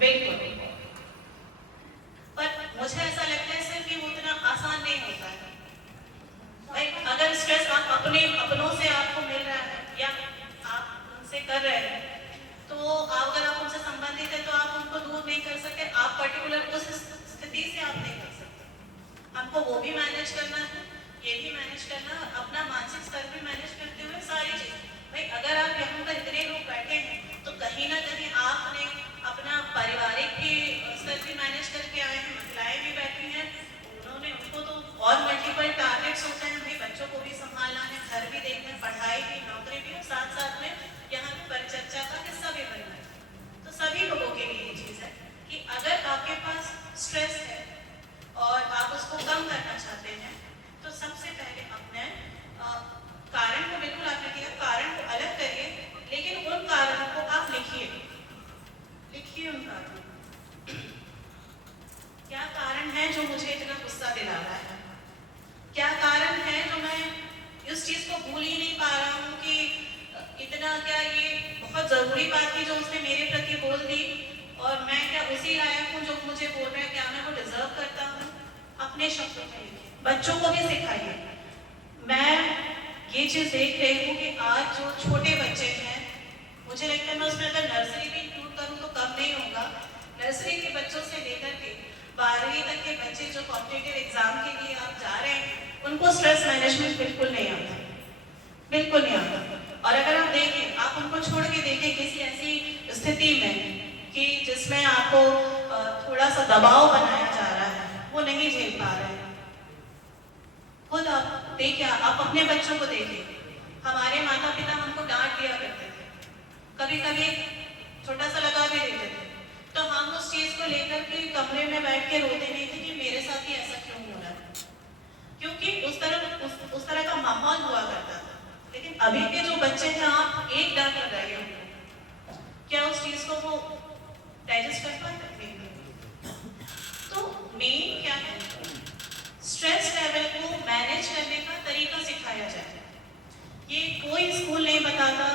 बिल्कुल। पर मुझे ऐसा लगता है सर कि वो उतना आसान नहीं होता है। भाई अगर स्ट्रेस आप अपने अपनों से आपको मिल रहा है या आप उनसे कर रहे हैं, तो अगर आप उनसे संबंधित है तो आप उनको दूर नहीं कर सकते। आप पर्टिकुलर उस स्थिति से आप नहीं कर सकते। हमको वो भी मैनेज करना है, ये भी मैनेज करना, अपना मानसिक स्तर भी मैनेज करते हुए सारी चीज। भाई अगर आप यहाँ पर इतने लोग बैठे हैं तो कहीं ना कहीं आपने अपना पारिवारिक भी स्तर भी मैनेज करके आए हैं। महिलाएं भी बैठी हैं, उन्होंने उनको तो और मल्टीपल टारगेट्स होते हैं। भाई बच्चों को भी संभालना है, घर भी देखना है, पढ़ाई भी, नौकरी भी, और साथ साथ में यहाँ पे परिचर्चा का हिस्सा भी बनना है। तो सभी लोगों के लिए ये चीज़ है कि अगर आपके पास स्ट्रेस है और आप उसको कम करना चाहते हैं तो सबसे पहले अपने कारण को, बिल्कुल आपने किया, कारण को अलग करिए, लेकिन उन कारणों को आप लिखिए। लिखिए उन कारणों को। क्या कारण है जो मुझे इतना गुस्सा दिला रहा है? क्या कारण है जो मैं इस चीज को भूल ही नहीं पा रहा हूँ कि इतना, क्या ये बहुत जरूरी बात थी जो उसने मेरे प्रति बोल दी और मैं क्या उसी लायक हूँ जो मुझे बोल रहा है? क्या मैं वो डिजर्व करता हूँ? अपने शब्दों में लिखिए, बच्चों को भी सिखाइए। मैं ये चीज देख रही हूँ कि आज जो छोटे बच्चे हैं, मुझे लगता है मैं उसमें अगर नर्सरी भी इंक्लूड करूँ तो कम नहीं होगा। नर्सरी के बच्चों से लेकर के 12वीं तक के बच्चे जो कॉम्पिटिटिव एग्जाम के लिए आप जा रहे हैं, उनको स्ट्रेस मैनेजमेंट बिल्कुल नहीं आता, बिल्कुल नहीं आता। और अगर आप देखें, आप उनको छोड़ के देखें किसी ऐसी स्थिति में कि जिसमें आपको थोड़ा सा दबाव बनाया जा रहा है, वो नहीं झेल पा रहे हैं। खुद आप देखिए, आप अपने बच्चों को देखिए। हमारे माता पिता हमको डांट दिया करते थे, कभी कभी छोटा सा लगा भी देते थे, तो हम उस चीज को लेकर के कमरे में बैठ के रोते नहीं थे कि मेरे साथ ही ऐसा क्यों हो रहा है, क्योंकि उस तरह का माहौल हुआ करता था। लेकिन अभी के जो बच्चे हैं, आप एक डांट लगाइए, क्या उस चीज को वो डाइजेस्ट कर पाते हैं? तो मेन क्या है, स्ट्रेस लेवल को मैनेज करने का तरीका सिखाया जाए। ये कोई स्कूल नहीं बताता,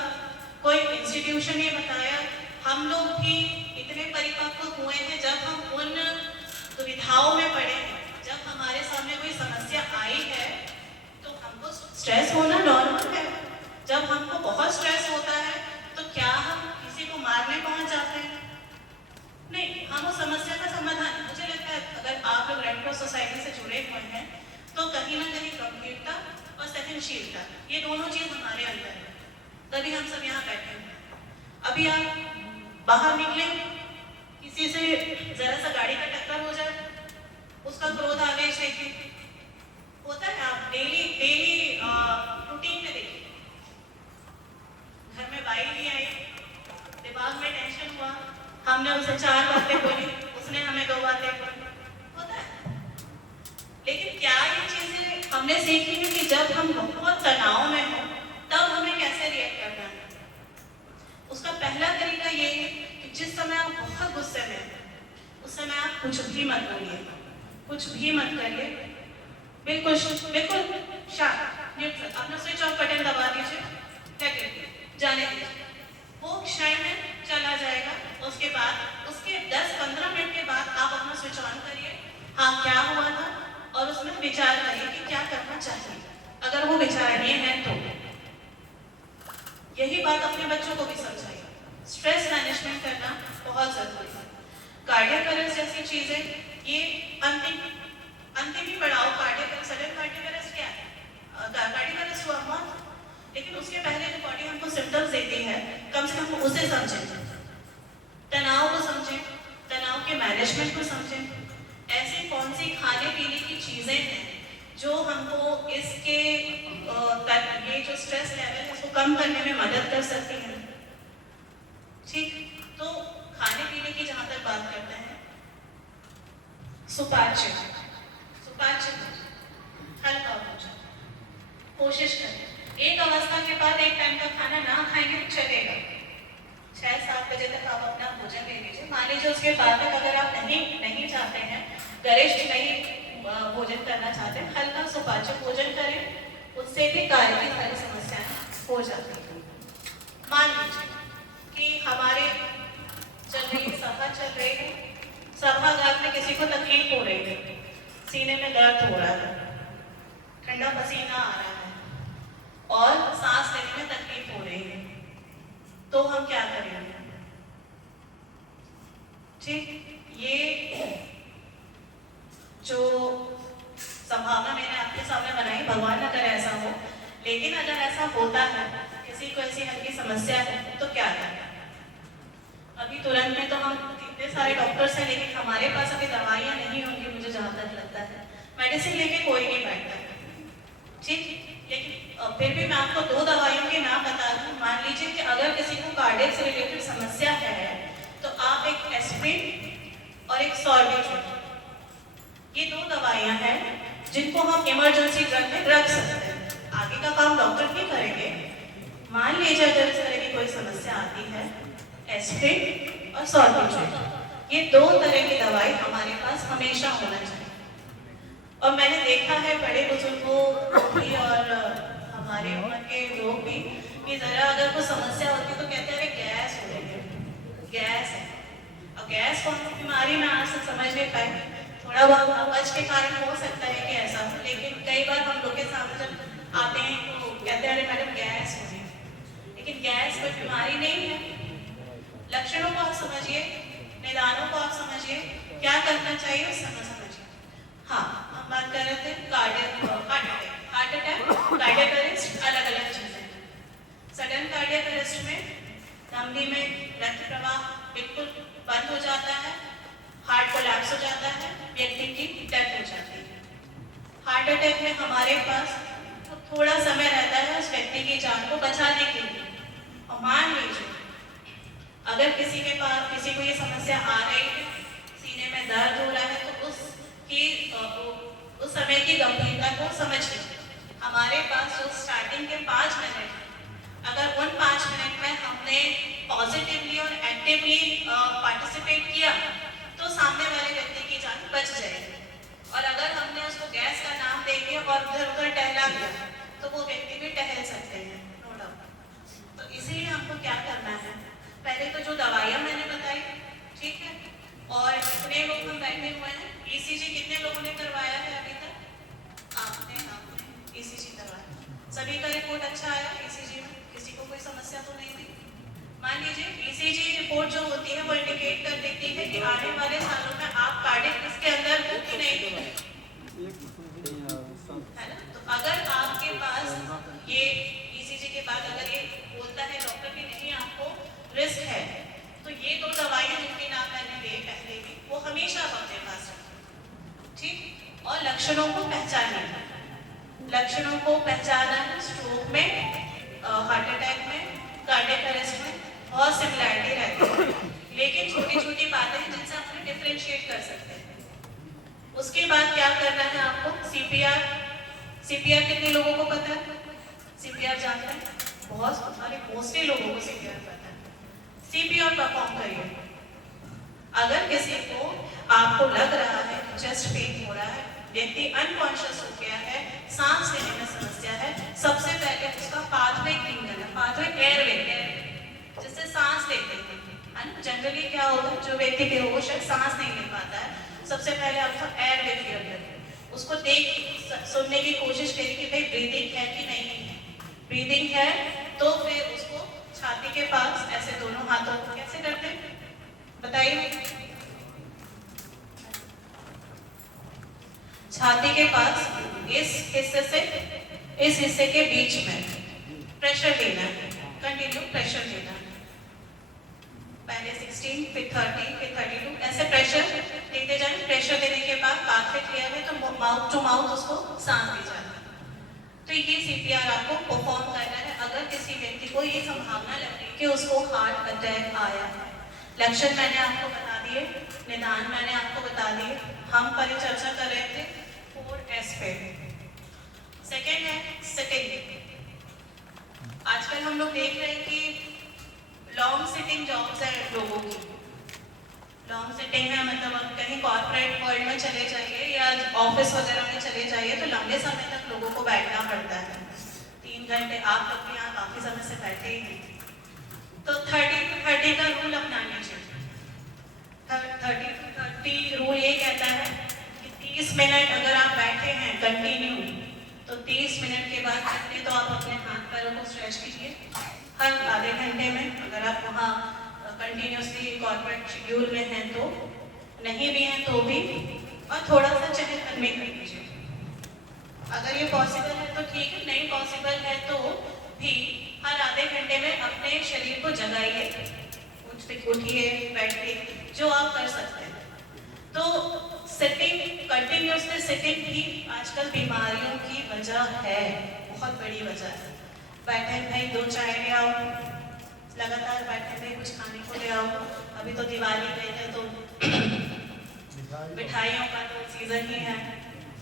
कोई इंस्टीट्यूशन नहीं बताया। हम लोग भी इतने परिपक्व हुए हैं जब हम उन दुविधाओं में पड़े हैं, जब हमारे सामने कोई समस्या आई है तो हमको स्ट्रेस होना नॉर्मल है। जब हमको बहुत स्ट्रेस होता है तो क्या हम किसी को मारने पहुंच जाते हैं? नहीं, हम उस समस्या का समाधान, मुझे लगता है अगर आप लोग रेड क्रॉस सोसाइटी से जुड़े हुए हैं तो कहीं ना कहीं गंभीरता और सहनशीलता, ये दोनों चीज हमारे अंदर है, तभी हम सब यहाँ बैठे हैं। अभी आप बाहर निकले, किसी से जरा सा गाड़ी का टक्कर हो जाए, उसका क्रोध आवेश देखिए, होता है। आप डेली डेली रूटीन में देखिए, घर में बाई नहीं आई, दिमाग में टेंशन हुआ, हमने उसे 4 बातें बोली, उसने हमें 2 बातें बोली, होता है। लेकिन क्या ये चीजें हमने सीखी है कि जब हम बहुत तनाव में हो तब हमें कैसे रिएक्ट करना है? उसका पहला तरीका ये है कि जिस समय आप बहुत गुस्से में हैं, उस समय आप कुछ भी मत बोलिए, कुछ भी मत करिए, बिल्कुल बिल्कुल शांत, न्यूट्रल, अपना स्विच ऑफ बटन दबा दीजिए, जाने दीजिए, वो क्षण में चला जाएगा। उसके बाद उसके 10-15 मिनट के बाद आप अपना स्विच ऑन करिए, हाँ क्या हुआ था, और उसमें विचार करिए कि क्या करना चाहिए। अगर वो विचारणीय है तो यही बात अपने बच्चों को भी समझाइए। स्ट्रेस मैनेजमेंट करना बहुत जरूरी है। कार्डियक अरेस्ट जैसी चीजें, ये अंतिम ही पड़ाव, cardiac arrest, sudden cardiac arrest क्या है? कार्डियक अरेस्ट हुआ मौत, लेकिन उसके पहले जो बॉडी हमको सिम्टम्स देती है, कम से कम उसे समझें, तनाव को समझें, तनाव के मैनेजमेंट को समझें। ऐसी कौन सी खाने पीने की चीजें हैं जो हमको इसके ये जो स्ट्रेस लेवल है उसको कम करने में मदद कर सकती हैं। ठीक, तो खाने पीने की जहां तक बात करते हैं, सुपाच्य हल्का भोजन कोशिश करें। एक अवस्था के बाद एक टाइम का खाना ना खाएंगे तो चलेगा, 6-7 बजे तक आप अपना भोजन ले लीजिए। मान लीजिए उसके बाद तक अगर आप नहीं चाहते हैं, गरिष्ठ नहीं भोजन करना चाहते हैं, हल्का सुपाच्य भोजन करें, उससे भी कार्य की सारी समस्याएं हो जाती हैं। मान लीजिए कि हमारे चल रही सभा चल रही है, सभागार में किसी को तकलीफ हो रही है, सीने में दर्द हो रहा है, ठंडा पसीना आ रहा है और सांस लेने में तकलीफ हो रही है, तो हम क्या करेंगे? ठीक, ये जो संभावना मैंने आपके सामने बनाई, भगवान ना करे ऐसा हो, लेकिन अगर ऐसा होता है, किसी को ऐसी हल्की समस्या है, तो क्या करें? अभी तुरंत में तो हम इतने सारे डॉक्टर्स हैं, लेकिन हमारे पास अभी दवाइयाँ नहीं होंगी, मुझे जहाँ तक लगता है। मेडिसिन लेके कोई नहीं बैठता है, ठीक। लेकिन फिर भी मैं आपको 2 दवाइयों के नाम बता दूँ। मान लीजिए कि अगर किसी को कार्डियक से रिलेटेड समस्या है, तो आप एक एस्प्रिन और एक सॉर्बिट्रेट, ये 2 दवाइयाँ हैं जिनको हम इमरजेंसी ड्रग में रख सकते हैं। आगे का काम डॉक्टर ही करेंगे। मान लीजिए अगर इस तरह की कोई समस्या आती है, एस्प्रिन और सॉर्बिट्रेट, ये 2 तरह की दवाई हमारे पास हमेशा होना चाहिए। और मैंने देखा है बड़े बुजुर्गों को भी और हमारे उम्र के लोग भी कि जरा अगर कोई समस्या होती है तो कहते हैं अरे गैस हो रही है, गैस है। अब गैस कौन सी बीमारी में आज तक समझ नहीं पाए, थोड़ा बहुत अपच के कारण हो सकता है कि ऐसा हो, लेकिन कई बार हम लोग के सामने जब आते हैं तो कहते हैं अरे मैडम गैस हो रही है, लेकिन गैस कोई बीमारी नहीं है। लक्षणों को आप समझिए, निदानों को आप समझिए, क्या करना चाहिए उस समय समझिए। हाँ, हम बात कर रहे थे हार्ट अटैक, कार्डियक अरेस्ट, अलग अलग चीजें। सडन कार्डियक अरेस्ट में धमनी में रक्त प्रवाह बिल्कुल बंद हो जाता है, हार्ट कोलैप्स हो जाता है, व्यक्ति की डेथ हो जाती है। हार्ट अटैक में हमारे पास थोड़ा समय रहता है उस व्यक्ति की जान को बचाने के लिए। और मान लीजिए अगर किसी के पास किसी को ये समस्या आ रही है, सीने में दर्द हो रहा है, तो उस समय की गंभीरता को समझिए। हमारे पास जो स्टार्टिंग के 5 मिनट, अगर उन 5 मिनट में हमने पॉजिटिवली और एक्टिवली पार्टिसिपेट किया तो सामने वाले व्यक्ति की जान बच जाएगी। और अगर हमने उसको गैस का नाम दे दिया और उधर उधर टहला दिया तो वो व्यक्ति भी टहल सकते हैं, नो डाउट। तो इसीलिए हमको क्या करना है, पहले तो जो दवाइयाँ मैंने बताई, ठीक है, और कितने लोग हम बैठे हुए हैं, ईसीजी कितने लोगों ने करवाया है अभी तक? आपने ईसीजी करवाया, सभी का रिपोर्ट अच्छा आया ईसीजी में, किसी को कोई समस्या तो नहीं थी। मान लीजिए ईसीजी रिपोर्ट जो होती है वो इंडिकेट कर देती है कि आने वाले सालों में आप कार्डियक इसके अंदर हो कि नहीं, है ना। तो अगर आपके पास ये ईसीजी के बाद अगर ये बोलता है डॉक्टर कि नहीं आपको रिस्क है, तो ये 2 दवाइयाँ जिनके नाम मैंने लिए पहले भी, वो हमेशा आप अपने पास रखें, ठीक। और लक्षणों को पहचानिए, लक्षणों को पहचाना है स्ट्रोक में, हार्ट अटैक में, कार्डियक अरेस्ट में बहुत सिमिलैरिटी रहती है, लेकिन छोटी छोटी बातें हैं जिनसे हम उन्हें डिफरेंशिएट कर सकते हैं। उसके बाद क्या करना है आपको, सीपीआर। सीपीआर कितने लोगों को पता है? सीपीआर जानते हैं? बहुत सारे, मोस्टली लोगों को सीपीआर पता है। सीपीआर परफॉर्म करिए। अगर किसी को आपको लग रहा है चेस्ट पेन हो रहा है, व्यक्ति अनकॉन्शियस हो गया है, सांस लेने में समस्या है, सबसे पहले उसका पाथवे क्लीन करना। पाथवे एयरवे, जिससे सांस लेते हैं, है ना। जनरली क्या होता है, जो व्यक्ति बेहोश है, सांस नहीं ले पाता है, सबसे पहले आपको एयरवे क्लियर करिए। उसको सुनने की कोशिश करिए कि भाई ब्रीदिंग है कि नहीं है। ब्रीदिंग है तो फिर उसको छाती के पास ऐसे दोनों हाथों को कैसे करते हैं बताइए, छाती के पास इस हिस्से से इस हिस्से के बीच में प्रेशर देना है, कंटिन्यू प्रेशर देना है। पहले 16, फिर 30, फिर 32, ऐसे प्रेशर देते जाए। प्रेशर देने के बाद पाथवे क्लियर है तो माउथ टू माउथ उसको सांस दी जाती है। तो ये सीपीआर आपको परफॉर्म करना है अगर किसी व्यक्ति को ये संभावना लग रही है कि उसको हार्ट अटैक आया है। लक्षण मैंने आपको बता दिए, निदान मैंने आपको बता दिए। हम परिचर्चा कर रहे थे 4S पे। सेकेंड है सिटिंग। आजकल हम लोग देख रहे हैं कि लॉन्ग सिटिंग जॉब्स है लोगों की। लॉन्ग सिटिंग है मतलब आप कहीं कॉर्पोरेट वर्ल्ड में चले जाइए या ऑफिस वगैरह में चले जाइए तो लंबे समय तक लोगों को बैठना पड़ता है। 3 घंटे आप लोग भी यहाँ काफी समय से बैठे ही हैं, तो 30 to 30 का रूल अपनाना चाहिए। 30 to 30 बात करते तो आप अपने हाथ पैरों को स्ट्रेच कीजिए हर आधे घंटे में। अगर आप वहाँ कंटिन्यूसली कॉर्पोरेट शेड्यूल में हैं तो, नहीं भी हैं तो भी, और थोड़ा सा चहलकदमी कर लीजिए। अगर ये पॉसिबल है तो ठीक है, नहीं पॉसिबल है तो भी हर आधे घंटे में अपने शरीर को जगाइए, उठिए, बैठिए, जो आप कर सकते हैं। तो सिटिंग, कंटिन्यूसली सिटिंग भी आजकल बीमारियों की वजह है, बहुत बड़ी वजह है। बैठे भाई 2 चाय ले आओ, लगातार बैठे भाई कुछ खाने को ले आओ। अभी तो दिवाली गई है तो मिठाइयों का तो सीजन ही है,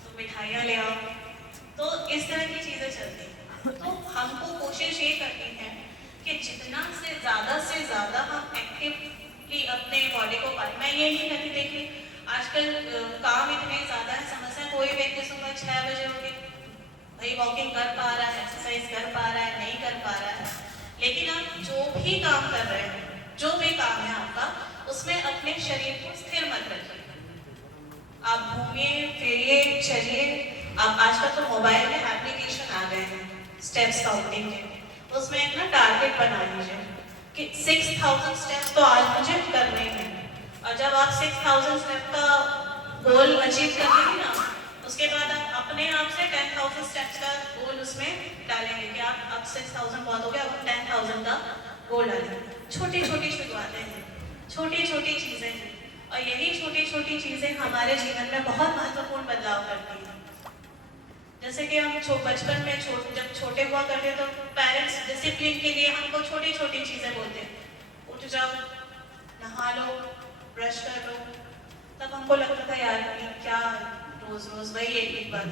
तो मिठाइयाँ ले आओ। तो इस तरह की चीज़ें चलती हैं। तो हमको कोशिश ये करनी है कि जितना से ज़्यादा हम एक्टिवली अपने बॉडी को मैं ये नहीं कहती, देखिए आजकल काम इतने ज़्यादा है, समस्या कोई व्यक्ति सुबह 6 बजे होगी भाई वॉकिंग कर पा रहा है, एक्सरसाइज कर पा रहा है, नहीं कर पा रहा है। लेकिन आप जो भी काम कर रहे हैं, जो भी काम है आपका, उसमें अपने शरीर को स्थिर मत रखिए। आप घूमिए फिरिए चलिए। अब आजकल तो मोबाइल में एप्लीकेशन आ गए हैं स्टेप्स काउंटिंग के, उसमें एक ना टारगेट बना लीजिए कि 6000 स्टेप्स तो आज मुझे करने हैं। और जब आप 6000 स्टेप का गोल अचीव कर लेंगे ना, उसके बाद आप अपने आप से 10,000 स्टेप्स का गोल उसमें डालेंगे कि आप अब 6,000 बहुत हो गया, अब 10,000 का गोल डालेंगे। छोटी छोटी शुरुआतें हैं, छोटी छोटी चीज़ें हैं, और यही छोटी छोटी चीज़ें हमारे जीवन में बहुत महत्वपूर्ण बदलाव करती हैं। जैसे कि हम बचपन में जब छोटे हुआ करते तो पेरेंट्स डिसिप्लिन के लिए हमको छोटी छोटी चीज़ें बोलते हैं, उठ जाओ, नहा लो, ब्रश कर लो। तब हमको लगता था यार क्या रोज रोज वही एक बात।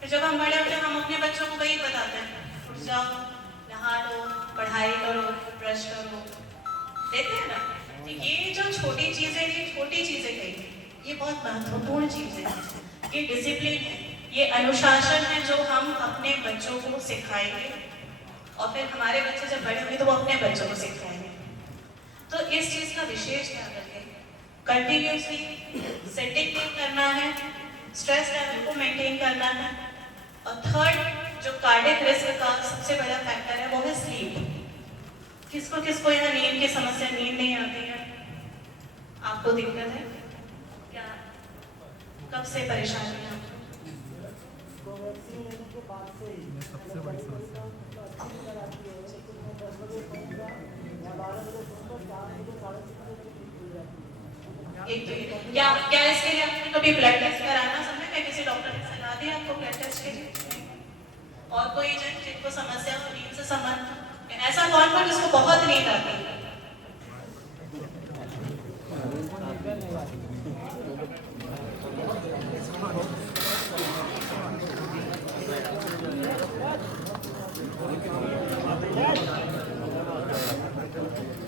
फिर जब हम बड़े होते हैं हम अपने बच्चों को वही बताते हैं, उठ जाओ, नहा लो, पढ़ाई करो, ब्रश करो, देते हैं ना। तो ये जो छोटी चीज़ें, ये छोटी चीज़ें कही, ये बहुत महत्वपूर्ण चीज़ें हैं। ये डिसिप्लिन है, ये अनुशासन है जो हम अपने बच्चों को सिखाएंगे, और फिर हमारे बच्चे जब बड़े होंगे तो वो अपने बच्चों को सिखाएंगे। तो इस चीज़ का विशेष ध्यान रखें। कंटिन्यूसली सेटिंग करना है, स्ट्रेस लेवल को मेंटेन करना है, और थर्ड जो कार्डियक रिस्क का सबसे बड़ा फैक्टर है वो है स्लीप। किसको यहाँ नींद की समस्या, नींद नहीं आती है? आपको दिक्कत है क्या? कब से परेशानी है आपको? सबसे बड़ी समस्या क्या इसके लिए आपने कभी ब्लड टेस्ट कराना समझे? मैं किसी डॉक्टर ने सलाह दी आपको ब्लड टेस्ट के लिए? और कोई जन जिनको समस्या हो नींद से संबंध, ऐसा कौन जिसको बहुत नींद आती है?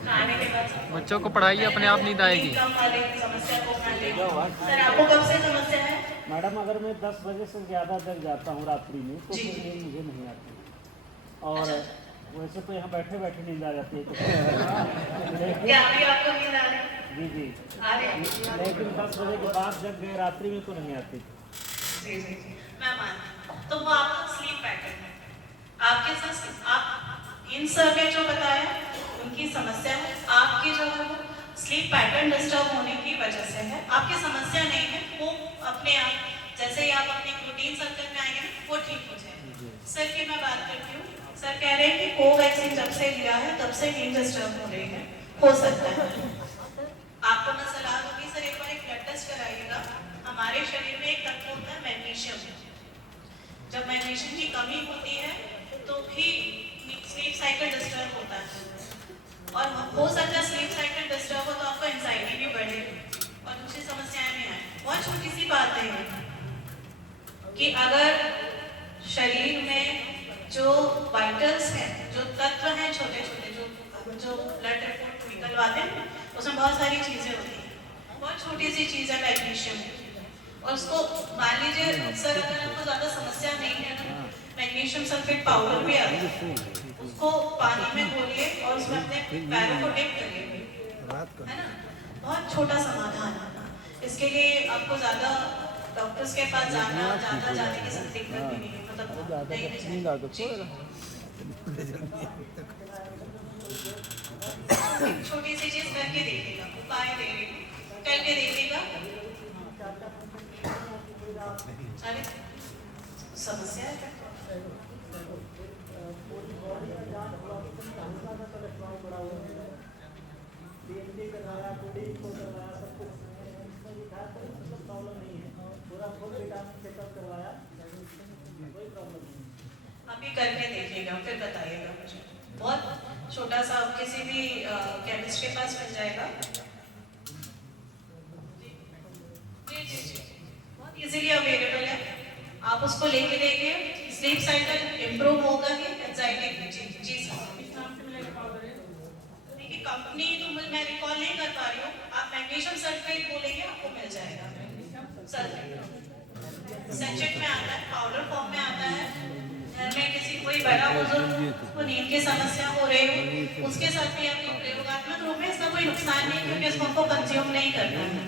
खाने के बाद बच्चों को पढ़ाइए, अपने आप नींद आएगी। समस्या को सर आपको कब से समस्या है? मैडम अगर मैं 10 बजे से ज़्यादा जग जाता हूँ रात्रि में तो फिर नींद मुझे नहीं आती, और वैसे तो यहाँ बैठे बैठे नींद आ जाती है। क्या अभी आपको नींद आ रही है? जी आ रही है। लेकिन 10 बजे के बाद जग गए रात्रि में तो नहीं आती। जी मैं मानती। तो वो आपका स्लीप पैटर्न है, आपके साथ आप इन सब ने जो बताया उनकी समस्या है, आपकी जो है वो स्लीप पैटर्न डिस्टर्ब होने की वजह से है। आपकी समस्या नहीं है, वो अपने आप जैसे ही आप अपने रूटीन सर्कल में आएंगे वो ठीक हो जाएगा। सर की मैं बात करती हूँ, सर कह रहे हैं कि कोवैक्सीन जब से लिया है तब से नींद डिस्टर्ब हो रही है, हो सकता है। आपको मैं सलाह दूंगी सर एक बार एक ब्लड टेस्ट कराइएगा। हमारे शरीर में एक तत्व होता है मैग्नीशियम, जब मैग्नीशियम की कमी होती है तो भी स्लीप साइकिल डिस्टर्ब होता है, और हो सकता है स्लीप साइकिल डिस्टर्ब हो तो आपको एंजाइटी भी बढ़े और दूसरी समस्याएं भी आए। बहुत छोटी सी बात है कि अगर शरीर में जो वाइटल्स हैं, जो तत्व हैं छोटे छोटे, जो ब्लड रिपोर्ट निकलवाते हैं उसमें बहुत सारी चीज़ें होती हैं, बहुत छोटी सी चीज़ है मैग्नीशियम, और उसको मान लीजिए सर अगर आपको ज़्यादा समस्या नहीं है ना, मैग्नीशियम सल्फेट पाउडर भी आता है, उसको पानी में घोलिए और उसमें अपने पैरों को डिप करिए, है ना। बहुत छोटा समाधान है, इसके लिए आपको ज़्यादा डॉक्टर्स के पास जाना ज़्यादा जाने की सब दिक्कत भी नहीं है, मतलब नहीं भी जाए। छोटी सी चीज करके देखिएगा, उपाय दे रही हूँ, करके देखिएगा। अरे समस्या है अभी करके देखिएगा, फिर बताइएगा मुझे। बहुत छोटा सा किसी भी केमिस्ट के पास मिल जाएगा। जी जी जी, बहुत इजीली अवेलेबल है, आप उसको लेके देखिए। स्लीप साइकिल इम्प्रूव होगा ही, एंजाइटी। जी जी सर, देखिए कंपनी तो मैं रिकॉल नहीं कर पा रही हूँ, आप मैग्नीशियम सल्फेट बोलेंगे आपको मिल जाएगा। सल्फेट सैचेट में आता है, पाउडर फॉर्म में आता है। घर में किसी कोई बड़ा बुजुर्ग को नींद की समस्या हो रही हो, उसके साथ भी आपको प्रयोगात्मक रूप में इसका कोई नुकसान नहीं, क्योंकि इसको हमको कंज्यूम नहीं करना है।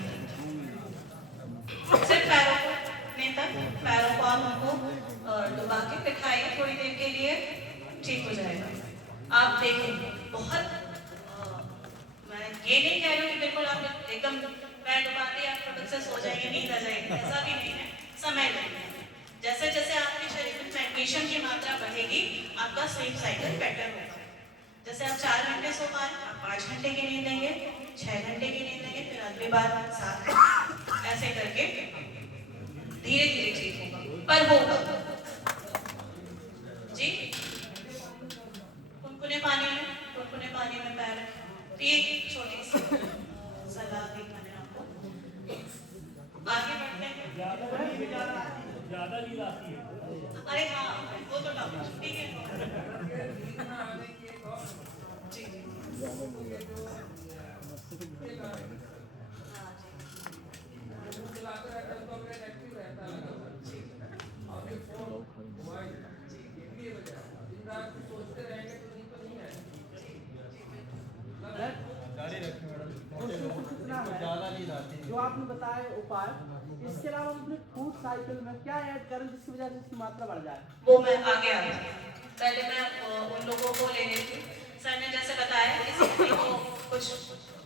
सिर्फ पैरों को आप हमको डुबा के बिठाइए थोड़ी देर के लिए, ठीक हो जाएगा। आप देखेंगे बहुत मैं ये नहीं कह रही हूँ कि बिल्कुल आप एकदम पैर डुबा के आप फटक से सो जाएंगे, नींद आ जाएगी, ऐसा भी नहीं है। समय लगेगा। जैसे जैसे आपके शरीर में मैग्नीशियम की मात्रा बढ़ेगी, आपका स्लीप साइकिल बेटर होगा। जैसे आप 4 घंटे सो पा रहे हैं, आप 5 घंटे की नींद लेंगे, 6 घंटे की नींद लेंगे, फिर अगली बार 7, ऐसे करके धीरे धीरे ठीक होगा, पर होगा। जी कुनकुने पानी में पैर पिए, छोटी सी सलाह दी मैंने आपको। आगे बढ़ते हैं। ज़्यादा नींद आती है। अरे हाँ, वो तो टॉपिक ठीक है। जी जो आपने बताया उपाय, इसके अलावा हम अपने फूड साइकिल में क्या ऐड करें जिसकी वजह से इसकी मात्रा बढ़ जाए? वो मैं आगे आ रही हूँ। पहले मैं उन लोगों को ले रही थी। सर ने जैसे बताया कि किसी को कुछ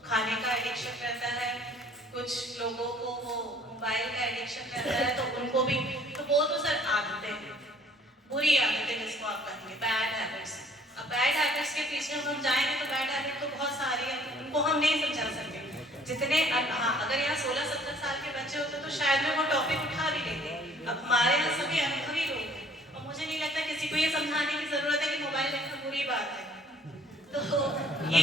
खाने का एडिक्शन रहता है, कुछ लोगों को वो मोबाइल का एडिक्शन रहता है, तो उनको भी, तो वो तो सर आदतें हैं, बुरी आदतें जिसको आप कहेंगे, बैड हैबिट्स। अब बैड हैबिट्स के पीछे हम जाएंगे तो बैड हैबिट तो बहुत सारी है, उनको हम नहीं समझा सकते। जितने हाँ, अगर यहाँ 16-17 साल के बच्चे होते तो शायद मैं वो टॉपिक उठा भी लेती। अब हमारे यहाँ सभी अनुभवी लोग हैं, और मुझे नहीं लगता किसी को ये समझाने की जरूरत है कि मोबाइल देखना बुरी बात है। तो ये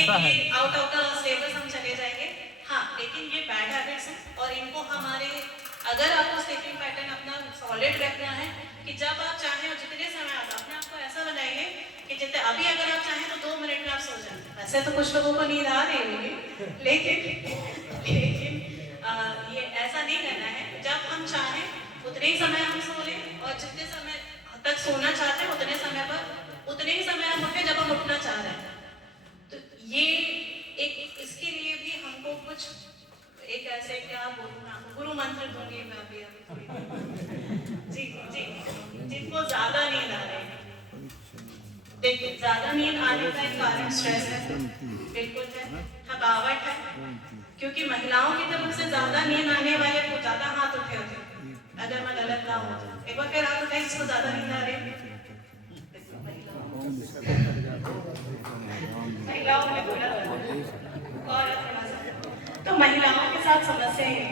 आउट ऑफ द सिलेबस हम चले जाएंगे। हाँ, लेकिन ये बैड हैबिट्स हैं, और इनको हमारे, अगर आपको स्लीपिंग पैटर्न अपना सॉलिड रखना है कि जब आप चाहें और जितने समय आप अपने आप को ऐसा बनाइए कि जितने अभी अगर आप चाहें तो 2 मिनट में आप सो जाए। वैसे तो कुछ लोगों को नींद आ रही होगी, लेकिन ये ऐसा नहीं करना है। जब हम चाहें उतने ही समय हम सो लें, और जितने समय तक सोना चाहते हैं उतने समय पर उतने ही समय हम उठे जब हम उठना चाह रहे हैं। तो ये एक, इसके लिए भी हमको कुछ एक ऐसे, क्या बोलूँ मैं आपको, गुरु मंत्र दूंगी मैं अभी जी जी। जिनको ज्यादा नींद आ रही है, देखिए ज्यादा नींद आने का एक कारण स्ट्रेस है, बिल्कुल है, थकावट है, क्योंकि महिलाओं की तरफ से ज्यादा नींद आने वाले को ज्यादा हाथ उठे होते हैं, अगर मैं गलत ना हो। एक बार फिर हाथ उठाए जिसको ज्यादा नींद आ रही है। महिलाओं में थोड़ा और थोड़ा सा, तो महिलाओं के साथ समस्या है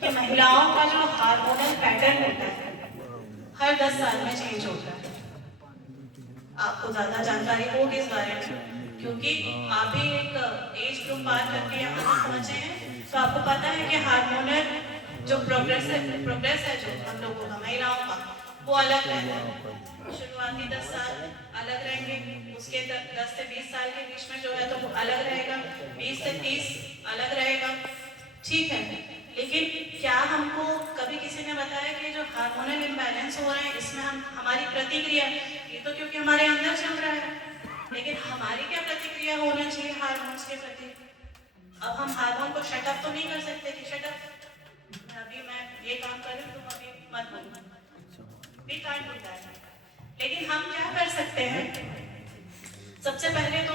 कि महिलाओं का जो हार्मोनल पैटर्न होता है हर 10 साल में चेंज होता है। आपको ज्यादा जानकारी होगी इस बारे में, क्योंकि आप भी एक एज ग्रुप पार करके यहाँ तक पहुंचे हैं, तो आपको पता है कि हार्मोनल जो प्रोग्रेस है जो हम लोगों का, महिलाओं का, वो अलग रहता है। शुरुआती 10 साल अलग रहेंगे, उसके 10 से 20 साल के बीच में जो है तो वो अलग रहेगा, 20 से 30 अलग रहेगा, ठीक है। लेकिन क्या हमको कभी किसी ने बताया कि जो हार्मोनल इम्बैलेंस हो रहे हैं इसमें हमारी प्रतिक्रिया, ये तो क्योंकि हमारे अंदर चल रहा है, लेकिन हमारी क्या प्रतिक्रिया होना चाहिए हार्मोन्स के प्रति? अब हम हार्मोन को शट अप तो नहीं कर सकते कि शट अप, अभी मैं ये काम कर रही हूँ, तुम अभी मत बोलो, वी कांट डू दैट। लेकिन हम क्या कर सकते हैं, सबसे पहले तो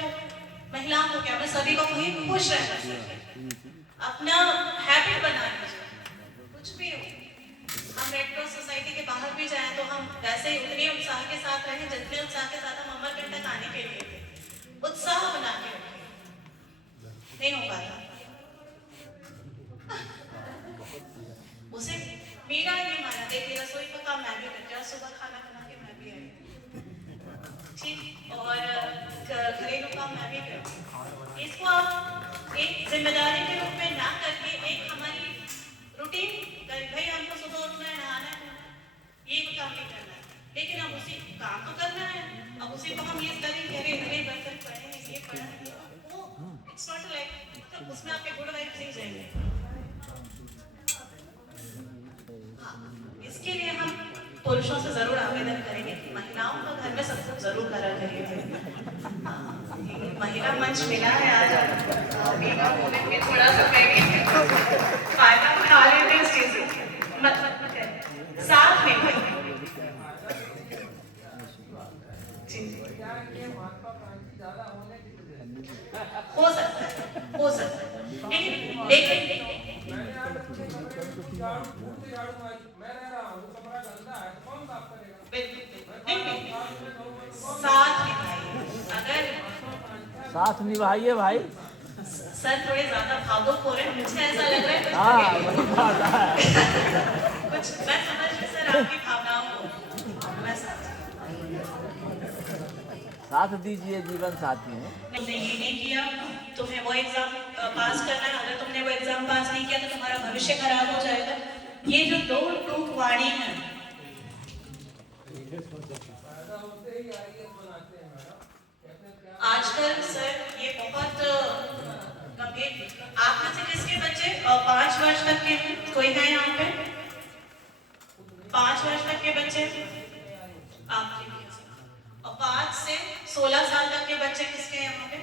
महिलाओं को क्या, मैं सभी को कहीं खुश रहना चाहिए, अपना हैबिट बनाना चाहिए। कुछ भी हो, हम रेड क्रॉस सोसाइटी के बाहर भी जाएं तो हम वैसे ही उतने उत्साह के साथ रहें जितने उत्साह के साथ हम अमरकंटक आने के लिए थे। उत्साह बना के रखें, नहीं हो पाता। उसे मेरा ये माना, देखिए रसोई का काम मैं भी करती हूँ, सुबह खाना बना के मैं भी आई, ठीक, और घरेलू काम मैं भी करती हूँ। इसको आप एक जिम्मेदारी के रूप में ना करके एक हमारी रूटीन कर, भाई हमको सुबह उठना है, नहाना है, ये काम नहीं करना है, लेकिन अब उसी काम तो करना है। अब उसी को हम ये करें कि अरे इतने बर्तन पड़े हैं, ये पड़ा है, वो इट्स नॉट लाइक, तो उसमें आपके गुड वाइब्स नहीं जाएंगे। हाँ, इसके लिए हम पुरुषों से जरूर आवेदन करेंगे कि महिलाओं का घर में सब कुछ जरूर करा करिए। महिला मंच मिला है आज, महिला मूवमेंट में थोड़ा सा फायदा उठा लेते इस चीज से, मतलब साथ में भाई हो सकता है, हो सकता है, लेकिन साथ निभाइए भाई। सर थोड़े ज्यादा भावुक हो रहे हैं, मुझे ऐसा लग रहा है हाँ वही बात है। कुछ मैं समझ रही सर आपकी भावनाओं को, मैं साथ दीजिए, जीवन साथी है। तुमने ये नहीं किया, तुम्हें वो एग्जाम पास करना है, अगर तुमने वो एग्जाम पास नहीं किया तो तुम्हारा भविष्य खराब हो जाएगा। ये जो दो टूक वाणी है, आजकल सर ये बहुत गंभीर। आप में से किसके बच्चे 5 वर्ष तक के हैं? कोई है यहाँ पे 5 वर्ष तक के बच्चे? आपके भी हैं। और 5 से 16 साल तक के बच्चे किसके हैं यहाँ पे?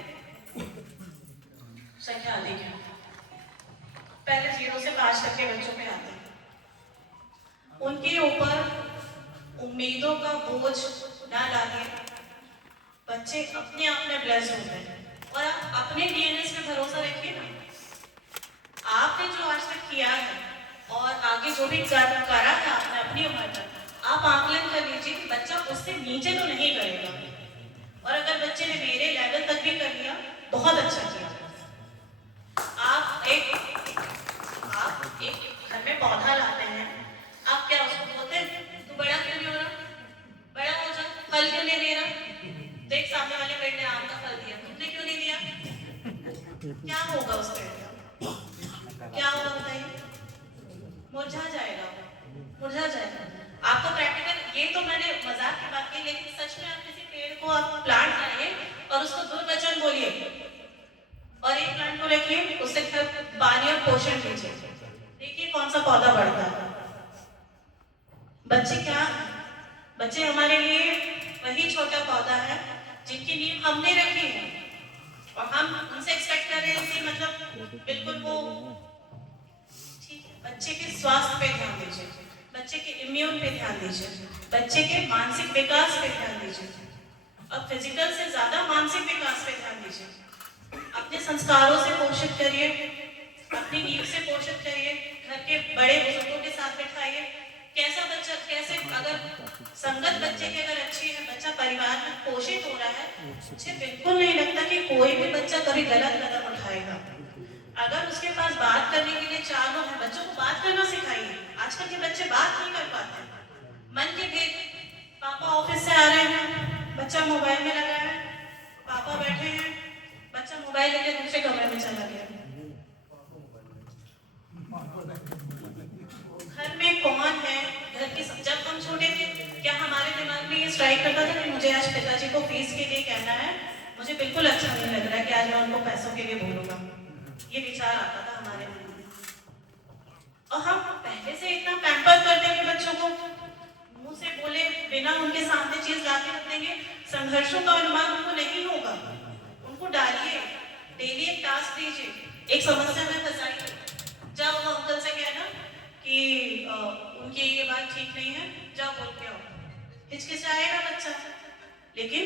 संख्या अधिक है। पहले 0 से 5 तक के बच्चों पे आते हैं। उनके ऊपर उम्मीदों का बोझ ना डालिए। बच्चे अपने आप में ब्लेस्ड होते हैं, और आप अपने डीएनएस में भरोसा रखिए ना। आपने जो आज तक किया है और आगे जो भी करा है आपने अपनी उम्र तक, आप आकलन कर लीजिए कि बच्चा उससे नीचे तो नहीं करेगा, और अगर बच्चे ने मेरे लेवल तक भी कर लिया, बहुत अच्छा किया। आप एक घर में पौधा लाते हैं, आप क्या उसको बोलते हैं तू बड़ा क्यों नहीं हो रहा, बड़ा हो जा, फल क्यों नहीं दे रहा? देख सामने वाले पेड़ ने आम का फल दिया, तुमने क्यों नहीं दिया? क्या होगा उस पेड़ का? क्या होगा बताइए? मुरझा जाएगा, मुरझा जाएगा। आपको प्रैक्टिकल, ये तो मैंने मजाक की बात की, लेकिन सच में आप किसी पेड़ को आप प्लांट करिए और उसको दुर्वचन बोलिए, और एक प्लांट को रखिए, उससे पानी और पोषण दीजिए, देखिए कौन सा पौधा बढ़ता है। बच्चे क्या, बच्चे हमारे लिए वही छोटा पौधा है जिनकी नींव हमने रखी है, और हम उनसे एक्सपेक्ट कर रहे हैं कि मतलब बिल्कुल वो ठीक है। बच्चे के स्वास्थ्य पे ध्यान दीजिए, बच्चे के इम्यून पे ध्यान दीजिए, बच्चे के मानसिक विकास पे ध्यान दीजिए, और फिजिकल से ज्यादा मानसिक विकास पे ध्यान दीजिए। अपने संस्कारों से पोषित करिए, अपनी नींव से पोषित करिए, घर के बड़े बुजुर्गों के साथ बिठाइए। कैसा बच्चा, कैसे अगर संगत बच्चे की अगर अच्छी है, बच्चा परिवार में पोषित हो रहा है, मुझे बिल्कुल नहीं लगता कि कोई भी बच्चा कभी गलत कदम उठाएगा। अगर उसके पास बात करने के लिए 4 लोग हैं, बच्चों को बात करना सिखाइए। आजकल के बच्चे बात नहीं कर पाते, मन के भेद, पापा ऑफिस से आ रहे हैं, बच्चा मोबाइल में लगा है, पापा बैठे हैं, बच्चा मोबाइल लेके दूसरे कमरे में चला गया। घर में कौन है, घर की, जब हम छोटे थे क्या हमारे दिमाग में ये स्ट्राइक करता था कि मुझे आज पिताजी को फीस के लिए कहना है, मुझे बिल्कुल अच्छा नहीं लग रहा है कि आज मैं उनको पैसों के लिए बोलूंगा, ये विचार आता था हमारे मन में। और हम पहले से इतना पैम्पर कर देंगे बच्चों को, मुंह से बोले बिना उनके सामने चीज ला के रख देंगे, संघर्षों का अनुमान उनको नहीं होगा। उनको डालिए, डेली एक टास्क दीजिए, एक समस्या में फंसाइए, जब वो अंकल से कहना कि ठीक नहीं है, जाओ बोल के आओ। हिचकिचाएगा बच्चा, लेकिन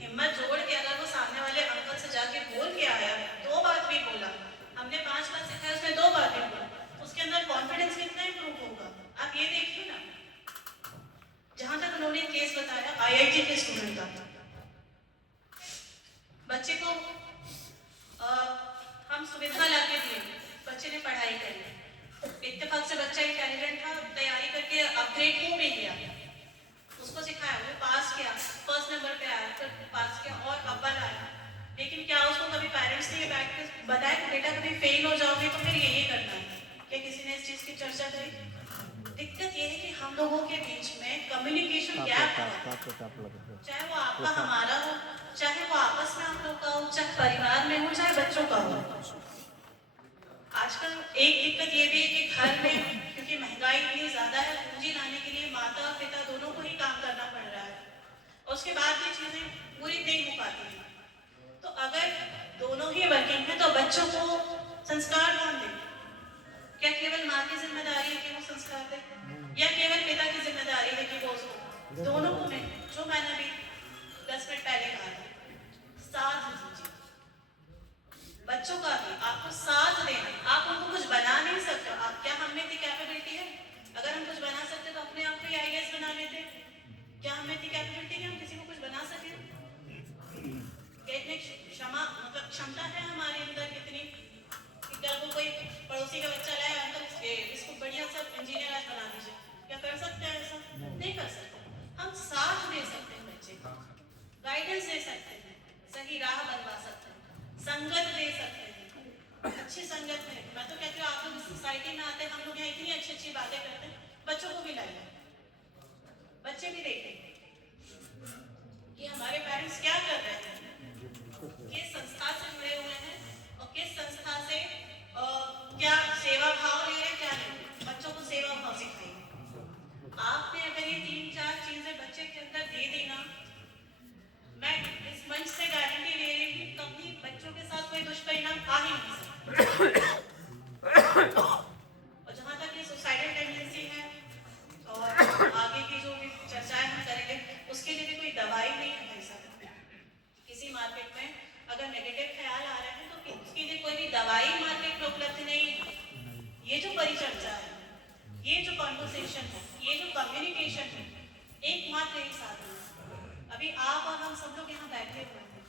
हिम्मत जोड़ के अगर वो सामने वाले अंकल से जाके बोल के आया, 2 बात भी बोला, हमने 5 बात सिखाया, उसने 2 बात भी बोला, उसके अंदर कॉन्फिडेंस कितना इंप्रूव होगा। आप ये देखिए ना, जहां तक उन्होंने केस बताया IIT के स्टूडेंट का, बच्चे को हम सुविधा ला के दिए, बच्चे ने पढ़ाई करी, इत्तेफाक से बच्चा इंटेलिजेंट था, तैयारी करके अपग्रेड हो भी गया, उसको सिखाया, वो पास किया, फर्स्ट नंबर पे आया, फिर पास किया और अव्वल आया। लेकिन क्या उसको कभी पेरेंट्स ने ये बैठ के बताया कि बेटा कभी फेल हो जाओगे तो फिर यही करना है? क्या किसी ने इस चीज की चर्चा करी? दिक्कत ये है कि हम लोगों के बीच में कम्युनिकेशन गैप है, चाहे वो आपका हमारा हो, चाहे वो आपस में हम लोग का हो, चाहे परिवार में हो, चाहे बच्चों का हो। आजकल एक दिक्कत ये भी है कि घर में क्योंकि महंगाई इतनी ज्यादा है, पूंजी लाने के लिए माता पिता दोनों को ही काम करना पड़ रहा है, और उसके बाद भी चीजें पूरी नहीं हो पाती हैं। तो अगर दोनों ही वर्किंग है तो बच्चों को संस्कार कौन दे? क्या केवल माँ की जिम्मेदारी है कि वो संस्कार दे, या केवल पिता की जिम्मेदारी है कि वो उसको? दोनों को नहीं, जो मैंने अभी 10 मिनट पहले कहा था, साथ दीजिए बच्चों का भी, आपको साथ देना। आप उनको कुछ बना नहीं सकते, आप क्या हम में इतनी कैपेबिलिटी है? अगर हम कुछ बना सकते तो अपने आप को ही IAS बना लेते। क्या हम में इतनी कैपेबिलिटी है हम किसी को कुछ बना सके? इतनी क्षमता है हमारे अंदर कितनी कि कल को कोई पड़ोसी का बच्चा लाया, अंकल इसको बढ़िया सा इंजीनियर आज बना दीजिए, क्या कर सकते हैं? ऐसा नहीं कर सकते। हम साथ दे सकते हैं, बच्चे को गाइडेंस दे सकते हैं, सही राह बनवा सकते हैं, संगत दे सकते हैं, अच्छी संगत है। मैं तो कहती हूँ आप लोग सोसाइटी में आते हैं, हम लोग यहाँ इतनी अच्छी अच्छी बातें करते हैं, बच्चों को भी लाइए, बच्चे भी देखें कि हमारे पेरेंट्स क्या कर रहे हैं, किस संस्था से जुड़े हुए हैं और किस संस्था से क्या सेवा भाव ले रहे हैं, क्या नहीं। बच्चों को सेवा भाव सिखाइए। आपने अगर ये 3-4 चीजें बच्चे के अंदर दे दी ना, मैं इस मंच से गारंटी ले रही हूँ कभी बच्चों के साथ कोई दुष्परिणाम आ ही नहीं सकता। और जहाँ तक ये सुसाइडल टेंडेंसी है और आगे की जो भी चर्चाएं हम करेंगे, उसके लिए भी कोई दवाई नहीं है भाई साहब। किसी मार्केट में अगर नेगेटिव ख्याल आ रहे हैं तो उसके लिए कोई भी दवाई मार्केट में उपलब्ध नहीं है। ये जो परिचर्चा है, ये जो कॉन्वर्सेशन है, ये जो कम्युनिकेशन है, एकमात्र यही साधन है। अभी आप और हम सब लोग यहाँ बैठे हुए हैं,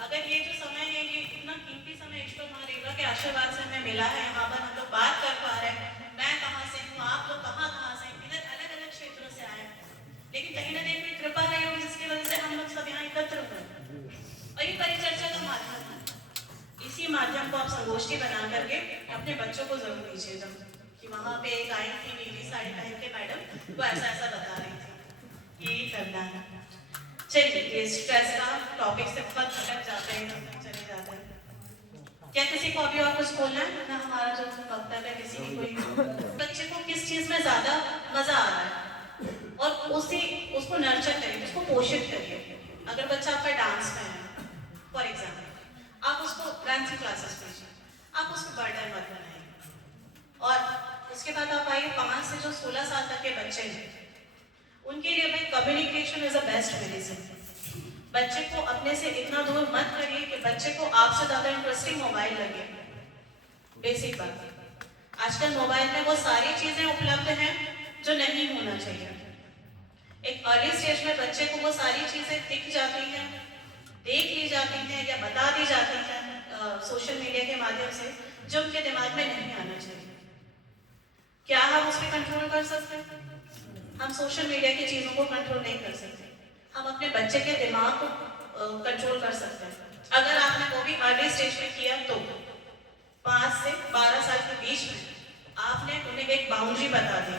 अगर ये जो समय है, ये इतना कीमती समय ईश्वर महादेवा के आशीर्वाद से हमें मिला है, यहाँ पर हम लोग बात कर पा रहे हैं, मैं कहाँ से हूँ, आप लोग कहाँ से, इधर अलग अलग क्षेत्रों से आए हैं, लेकिन कहीं ना कहीं कोई कृपा रही होगी जिसकी वजह से हम लोग सब यहाँ एकत्र हुए। और ये परिचर्चा का माध्यम है, इसी माध्यम को आप संगोष्ठी बना करके अपने बच्चों को जरूर दीजिएगा कि वहाँ पे एक आई थी नीली साड़ी पहन के मैडम, वो ऐसा ऐसा बता रही थी, यही करना है। चलिए, ये स्ट्रेस का टॉपिक से बहुत भटक जाते हैं, चले जाते हैं। क्या किसी को अभी और कुछ बोलना है ना? हमारा जो वक्तव्य है, किसी की कोई बच्चे को किस चीज में ज्यादा मजा आ रहा है और उसको नर्चर करिए, उसको पोषित करिए। अगर बच्चा आपका डांस में है फॉर एग्जाम्पल, आप उसको डांसिंग क्लासेस दीजिए, आप उसको बर्डन मत बनाइए। और उसके बाद आप आइए 5 से जो 16 साल तक के बच्चे हैं, उनके लिए भाई communication is the best medicine. बच्चे को अपने से इतना दूर मत करिए कि बच्चे को आपसे ज्यादा इंटरेस्टिंग मोबाइल लगे। बेसिक बात, आजकल मोबाइल में वो सारी चीजें उपलब्ध हैं जो नहीं होना चाहिए। एक अर्ली स्टेज में बच्चे को वो सारी चीजें दिख जाती हैं, देख ली जाती हैं या बता दी जाती हैं सोशल मीडिया के माध्यम से, जो उनके दिमाग में नहीं आना चाहिए। क्या हम उस पर कंट्रोल कर सकते हैं? हम सोशल मीडिया की चीजों को कंट्रोल नहीं कर सकते, हम अपने बच्चे के दिमाग को कंट्रोल कर सकते हैं। अगर आपने वो भी अर्ली स्टेज में किया तो 5 से 12 साल के बीच में आपने उन्हें एक बाउंड्री बता दी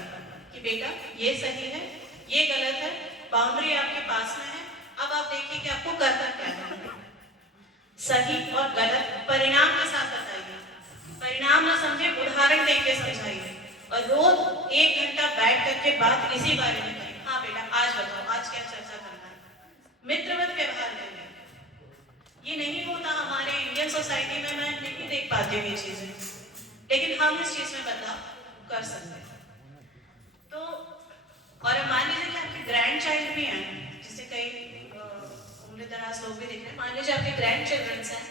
कि बेटा ये सही है, ये गलत है, बाउंड्री आपके पास में है, अब आप देखिए कि आपको करना क्या है। सही और गलत परिणाम के साथ बताइए, परिणाम ना समझे, उदाहरण देके समझाइए। और रोज 1 घंटा बैठ करके बात इसी बारे में करें। हाँ बेटा आज बताओ, आज क्या चर्चा करना है। मित्रवत व्यवहार करें। ये नहीं होता हमारे इंडियन सोसाइटी में, मैं नहीं देख पाती हूँ ये चीजें, लेकिन हम इस चीज में बदलाव कर सकते हैं। तो और मान लीजिए कि आपके ग्रैंड चाइल्ड भी हैं, जिसे कई उम्र दराज लोग भी देख रहे हैं, मान लीजिए आपके ग्रैंड चिल्ड्रंस हैं,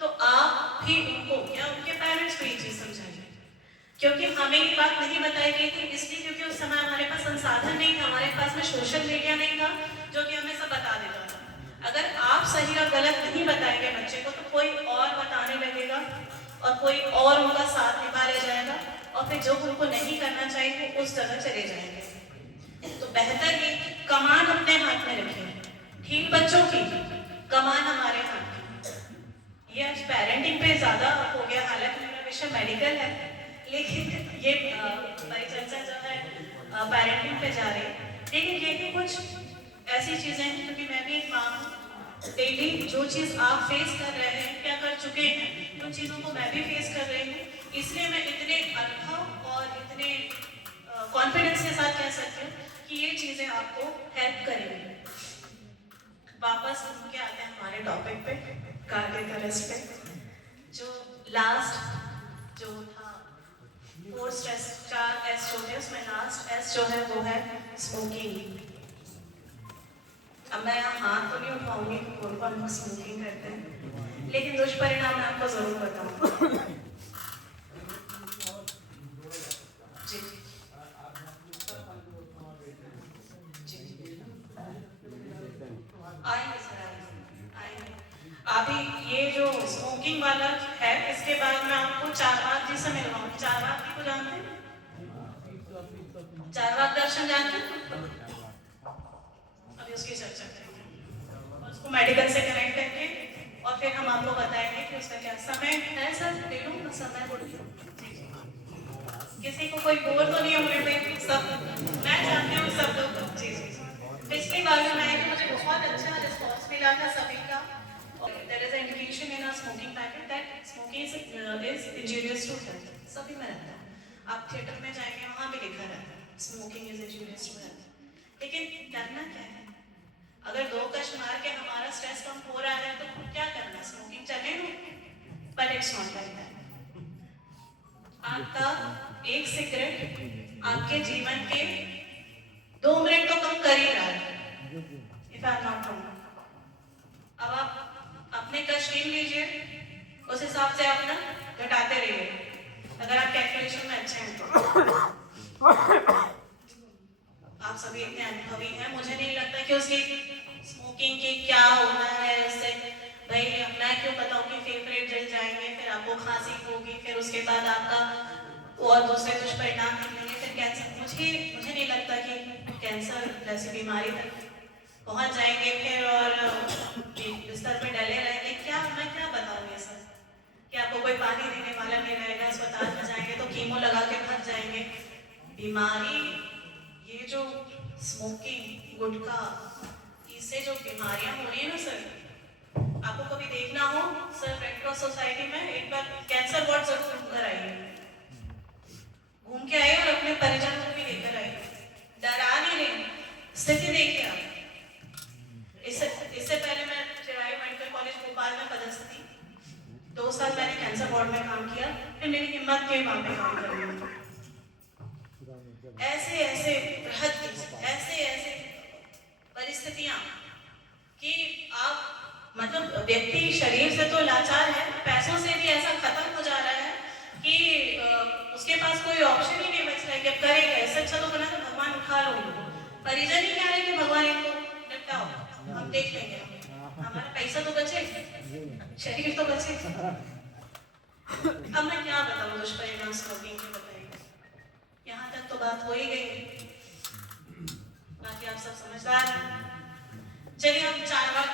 तो आप भी उनको या उनके पेरेंट्स को ये चीज़ समझाइए। क्योंकि हमें ये बात नहीं बताई गई थी इसलिए क्योंकि उस समय हमारे पास संसाधन नहीं था, हमारे पास में सोशल मीडिया नहीं था जो कि हमें सब बता देता था। अगर आप सही और गलत नहीं बताएंगे बच्चे को, तो कोई और बताने लगेगा और कोई और उनका साथ निभा ले जाएगा और फिर जो उनको नहीं करना चाहिए वो उस तरह चले जाएंगे। तो बेहतर ये कमान अपने हाथ में रखिए, ठीक बच्चों की कमान हमारे हाथ की। ये आज पेरेंटिंग पे ज़्यादा हो गया, हालांकि मेरा विषय मेडिकल है, लेकिन ये परिचर्चा जो है पेरेंटिंग पे जा रही है। लेकिन ये भी कुछ ऐसी चीज़ें हैं, क्योंकि मैं भी एक माँ हूँ, डेली जो चीज़ आप फेस कर रहे हैं, क्या कर चुके हैं, उन चीज़ों को मैं भी फेस कर रही हूँ। इसलिए मैं इतने अनुभव और इतने कॉन्फिडेंस के साथ कह सकती हूँ कि ये चीज़ें आपको हेल्प करेंगी। वापस के आते हैं हमारे टॉपिक पे, कार्डियक अरेस्ट पे। जो लास्ट जो था 4 स्ट्रेस 4 एस जो थे, उसमें लास्ट एस जो है वो है स्मोकिंग। अब मैं यहाँ हाथ तो नहीं उठाऊंगी कि कौन कौन लोग स्मोकिंग करते हैं, लेकिन दुष्परिणाम मैं आपको जरूर बताऊंगा। जी आएंगे सर, आएंगे। अभी ये जो स्मोकिंग वाला है, इसके बाद मैं आपको चारवाक जी से मिलवाऊंगी। चारवाक जी को जानते हैं? चारवाक दर्शन जानते हैं? अभी उसकी चर्चा करेंगे और उसको मेडिकल से कनेक्ट करके और फिर हम आपको बताएंगे कि उसका क्या समय है। सर ले लो ना समय, किसी को कोई बोर तो नहीं होने पे, सब मैं चाहती हूँ सब लोग। जी जी, पिछली बार में मैं मुझे बहुत अच्छा रिस्पॉन्स मिला था सभी का। There is an indication in our smoking packet that smoking is injurious to health. सभी में रहता है, आप थिएटर में जाएंगे वहाँ भी लिखा रहता है smoking is injurious to health. लेकिन करना क्या है? अगर 2 कश मार के हमारा स्ट्रेस कम हो रहा है तो क्या करना, स्मोकिंग चले लो, but it's not like that. आपका एक सिगरेट आपके जीवन के 2 मिनट तो कम कर ही रहा है, if I am not wrong. अब आप अपने कश गिन लीजिए, उस हिसाब से अपना घटाते रहिए अगर आप कैलकुलेशन में अच्छे हैं तो। आप सभी इतने अनुभवी हैं, मुझे नहीं लगता कि उसकी स्मोकिंग की क्या होना है उससे। भाई मैं क्यों बताऊं कि फेफड़े जल जाएंगे, फिर आपको खांसी होगी, फिर उसके बाद आपका और दूसरे दुष्परिणाम निकलेंगे, फिर कैंसर। मुझे नहीं लगता कि कैंसर जैसी बीमारी तक पहुंच जाएंगे फिर और बिस्तर पे डले रहेंगे। क्या मैं क्या बताऊंगी सर कि आपको कोई पानी देने वाला नहीं रहेगा, अस्पताल में जाएंगे तो कीमो लगा के थक जाएंगे। बीमारी ये जो स्मोकिंग गुटखा, इससे जो बीमारियां हो रही है ना सर, आपको कभी देखना हो सर रेड क्रॉस सोसाइटी में एक बार कैंसर वार्ड जरूर घूमकर आइए, घूम के आइए और अपने परिजनों को भी लेकर आइए। डरा नहीं रही, स्थिति देखिए आप। इससे पहले मैं चिरायू मेडिकल कॉलेज भोपाल में पदस्थ थी, 2 साल मैंने कैंसर वार्ड में काम किया, फिर मेरी हिम्मत के वहाँ पे काम करने में। ऐसे ऐसे ऐसे परिस्थितियां कि आप मतलब व्यक्ति शरीर से तो लाचार है, पैसों से भी ऐसा खत्म हो जा रहा है कि उसके पास कोई ऑप्शन ही नहीं बच रहा है कि अब करेगा। ऐसा अच्छा तो बना तो भगवान उठा लो, परिजन ही कह रहे कि भगवान इनको निपटाओ, हम देख लेंगे, हमारा पैसा तो बचे, शरीर तो बचे। अब मैं क्या बताऊं दुष्परिणाम स्मोकिंग के, बताइए। यहाँ तक तो बात हो ही गई, बाकी आप सब समझदार हैं। चलिए हम चारवाक